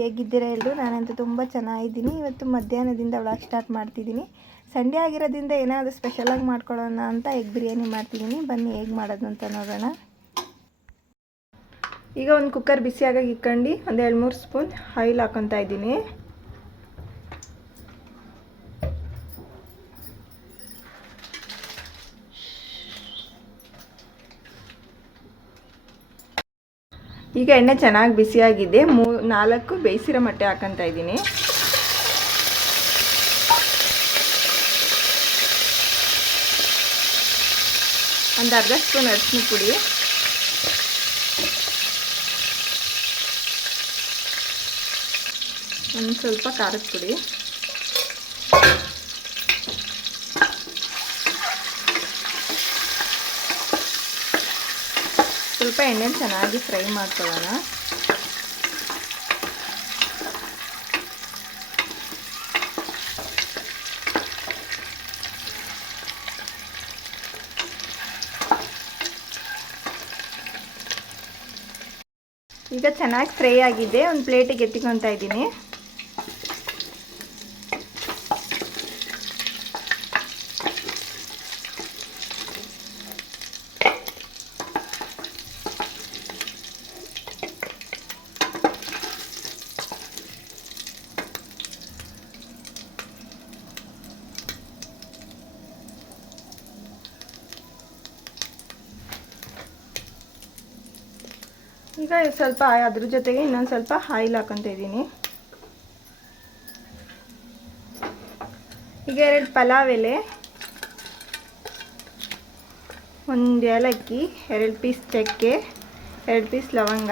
ಹೇಗಿದ್ದೀರಾ ಎಲ್ಲರೂ? ನಾನಂತೂ ತುಂಬ ಚೆನ್ನಾಗಿದ್ದೀನಿ. ಇವತ್ತು ಮಧ್ಯಾಹ್ನದಿಂದ ವ್ಲಾಗ್ ಸ್ಟಾರ್ಟ್ ಮಾಡ್ತಿದ್ದೀನಿ. ಸಂಡೇ ಆಗಿರೋದ್ರಿಂದ ಏನಾದರೂ ಸ್ಪೆಷಲಾಗಿ ಮಾಡ್ಕೊಳ್ಳೋಣ ಅಂತ ಎಗ್ ಬಿರಿಯಾನಿ ಮಾಡ್ತಿದ್ದೀನಿ. ಬನ್ನಿ ಹೇಗೆ ಮಾಡೋದು ಅಂತ ನೋಡೋಣ. ಈಗ ಒಂದು ಕುಕ್ಕರ್ ಬಿಸಿಯಾಗಿ ಇಟ್ಕೊಂಡು ಒಂದು 2-3 ಸ್ಪೂನ್ ಆಯಿಲ್ ಹಾಕೊತಾ ಇದ್ದೀನಿ. ಈಗ ಎಣ್ಣೆ ಚೆನ್ನಾಗಿ ಬಿಸಿಯಾಗಿದೆ. 4 ಬೇಯಿಸಿರೋ ಮೊಟ್ಟೆ ಹಾಕೊತಾ ಇದ್ದೀನಿ. ಒಂದು ಅರ್ಧ ಸ್ಪೂನ್ ಅರಿಶಿನ ಪುಡಿ, ಒಂದು ಸ್ವಲ್ಪ ಖಾರದ ಪುಡಿ, ಸ್ವಲ್ಪ ಎಣ್ಣೆ ಚೆನ್ನಾಗಿ ಫ್ರೈ ಮಾಡ್ಕೊಳ್ಳೋಣ. ಈಗ ಚೆನ್ನಾಗಿ ಫ್ರೈ ಆಗಿದೆ. ಒಂದು ಪ್ಲೇಟಿಗೆ ಎತ್ತಿಕೊತಾ ಇದ್ದೀನಿ. ಈಗ ಸ್ವಲ್ಪ ಅದ್ರ ಜೊತೆಗೆ ಇನ್ನೊಂದು ಸ್ವಲ್ಪ ಆಯಿಲ್ ಹಾಕೊತ ಇದ್ದೀನಿ. ಈಗ 2 ಪಲಾವ್ ಎಲೆ, 1 ಏಲಕ್ಕಿ, 2 ಪೀಸ್ ಚಕ್ಕೆ, 2 ಪೀಸ್ ಲವಂಗ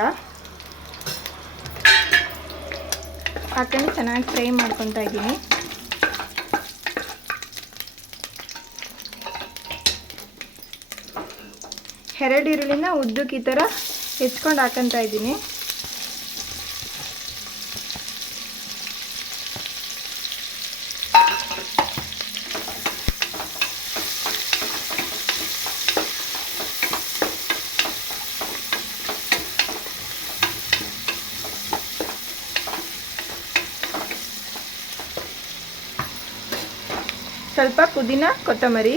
ಹಾಕೊಂಡು ಚೆನ್ನಾಗಿ ಫ್ರೈ ಮಾಡ್ಕೊತಾ ಇದ್ದೀನಿ. ಎರಡು ಈರುಳ್ಳಿನ ಉದ್ದಕ್ಕೆ ಈ ಥರ ಹೆಚ್ಕೊಂಡು ಹಾಕೊತಾ ಇದ್ದೀನಿ. ಸ್ವಲ್ಪ ಪುದೀನ, ಕೊತ್ತಂಬರಿ,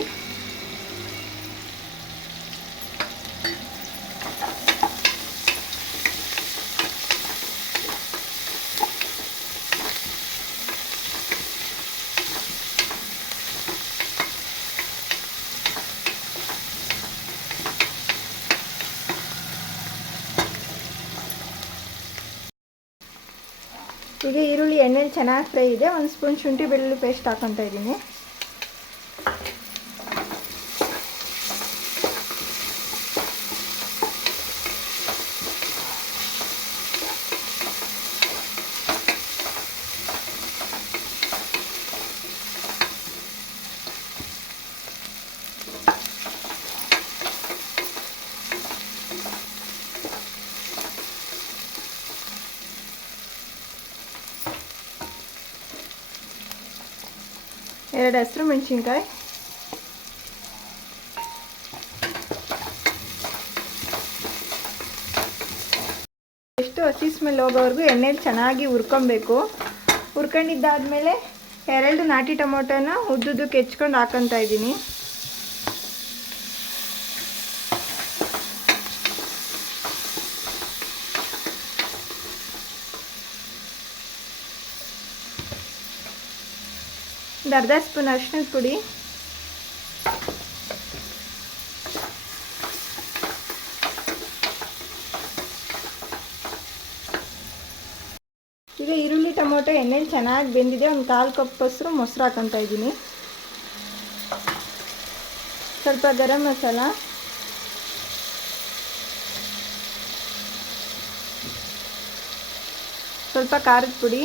ಈಗ ಈರುಳ್ಳಿ ಎಣ್ಣೆಲಿ ಚೆನ್ನಾಗಿ ಫ್ರೈ ಇದೆ. 1 ಸ್ಪೂನ್ ಶುಂಠಿ ಬೆಳ್ಳುಳ್ಳಿ ಪೇಸ್ಟ್ ಹಾಕೊತಾ ಇದ್ದೀನಿ. ಎರಡು ಹಸಿರು ಮೆಣಸಿನ್ಕಾಯಿ, ಎಷ್ಟು ಹಸಿ ಸ್ಮೆಲ್ ಹೋಗೋವರೆಗೂ ಎಣ್ಣೆಲಿ ಚೆನ್ನಾಗಿ ಹುರ್ಕೊಬೇಕು. ಹುರ್ಕೊಂಡಿದ್ದಾದಮೇಲೆ 2 ನಾಟಿ ಟೊಮೊಟೊನ ಉದ್ದುದ್ದಕ್ಕೆ ಹೆಚ್ಕೊಂಡು ಹಾಕೊತಾ ಇದ್ದೀನಿ. ಒಂದು ಅರ್ಧ ಸ್ಪೂನ್ ಅರಿಶಿನದ ಪುಡಿ, ಈಗ ಈರುಳ್ಳಿ ಟೊಮೊಟೊ ಎಣ್ಣೆಲಿ ಚೆನ್ನಾಗಿ ಬೆಂದಿದೆ. ಒಂದು 1/4 ಕಪ್ ಮೊಸರು ಹಾಕೊತಾ ಇದ್ದೀನಿ. ಸ್ವಲ್ಪ ಗರಂ ಮಸಾಲ, ಸ್ವಲ್ಪ ಖಾರದ ಪುಡಿ,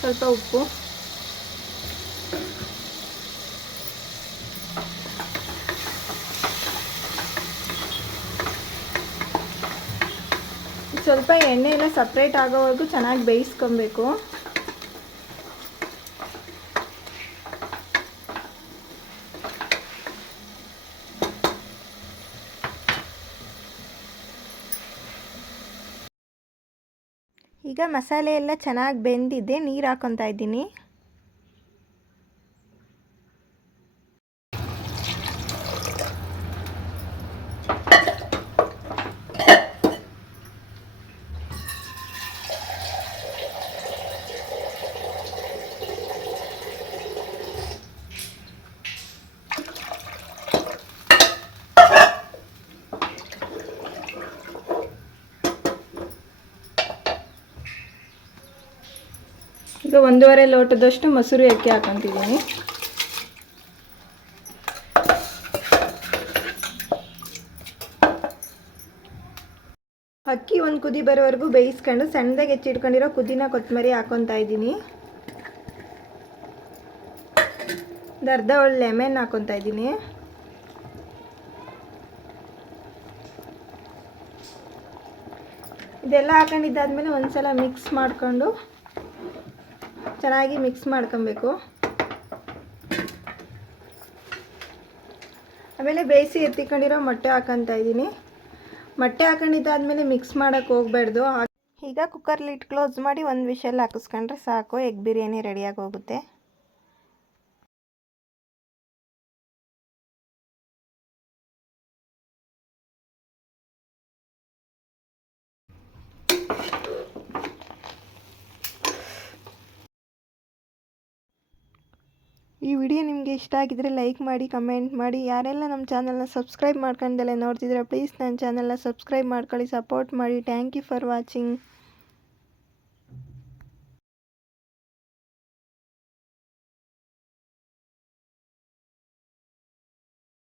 ಸ್ವಲ್ಪ ಉಪ್ಪು, ಸ್ವಲ್ಪ ಎಣ್ಣೆ ಎಲ್ಲ ಸಪ್ರೇಟ್ ಆಗೋವರೆಗೂ ಚೆನ್ನಾಗಿ ಬೇಯಿಸ್ಕೊಬೇಕು. ಈಗ ಮಸಾಲೆ ಎಲ್ಲ ಚೆನ್ನಾಗಿ ಬೆಂದಿದೆ, ನೀರು ಹಾಕ್ಕೊತಾ ಇದ್ದೀನಿ. ಈಗ 1.5 ಲೋಟದಷ್ಟು ಮೊಸರು ಅಕ್ಕಿ ಹಾಕೊತಿದ್ದೀನಿ. ಅಕ್ಕಿ ಒಂದು ಕುದಿ ಬರೋವರೆಗೂ ಬೇಯಿಸ್ಕೊಂಡು ಸಣ್ಣದಾಗಿ ಹೆಚ್ಚಿಟ್ಕೊಂಡಿರೋ ಪುದೀನ ಕೊತ್ತಂಬರಿ ಹಾಕೊತಾ ಇದ್ದೀನಿ. ಒಂದು ಅರ್ಧ ಒಳ್ಳೆ ಲೆಮನ್ ಹಾಕೊತಾ ಇದ್ದೀನಿ. ಇದೆಲ್ಲ ಹಾಕೊಂಡಿದ್ದಾದ್ಮೇಲೆ ಒಂದ್ಸಲ ಮಿಕ್ಸ್ ಮಾಡಿಕೊಂಡು ಚೆನ್ನಾಗಿ ಮಿಕ್ಸ್ ಮಾಡ್ಕೊಬೇಕು. ಆಮೇಲೆ ಬೇಯಿಸಿ ಎತ್ತಿಕೊಂಡಿರೋ ಮೊಟ್ಟೆ ಹಾಕೊತಾ ಇದ್ದೀನಿ. ಮೊಟ್ಟೆ ಹಾಕೊಂಡಿದ್ದಾದ್ಮೇಲೆ ಮಿಕ್ಸ್ ಮಾಡೋಕ್ಕೆ ಹೋಗಬಾರ್ದು. ಈಗ ಕುಕ್ಕರ್ ಲಿಡ್ ಕ್ಲೋಸ್ ಮಾಡಿ ಒಂದು ವಿಷಲ್ ಹಾಕಿಸ್ಕೊಂಡ್ರೆ ಸಾಕು, ಎಗ್ ಬಿರಿಯಾನಿ ರೆಡಿಯಾಗಿ ಹೋಗುತ್ತೆ. ಈ ವಿಡಿಯೋ ನಿಮಗೆ ಇಷ್ಟ ಆಗಿದ್ರೆ ಲೈಕ್ ಮಾಡಿ, ಕಮೆಂಟ್ ಮಾಡಿ. ಯಾರೆಲ್ಲ ನಮ್ಮ ಚಾನಲ್ನ ಸಬ್ಸ್ಕ್ರೈಬ್ ಮಾಡ್ಕೊಂಡೆಲ್ಲ ನೋಡ್ತಿದ್ರೆ ಪ್ಲೀಸ್ ನನ್ನ ಚಾನಲ್ನ ಸಬ್ಸ್ಕ್ರೈಬ್ ಮಾಡ್ಕೊಳ್ಳಿ, ಸಪೋರ್ಟ್ ಮಾಡಿ. Thank you for watching.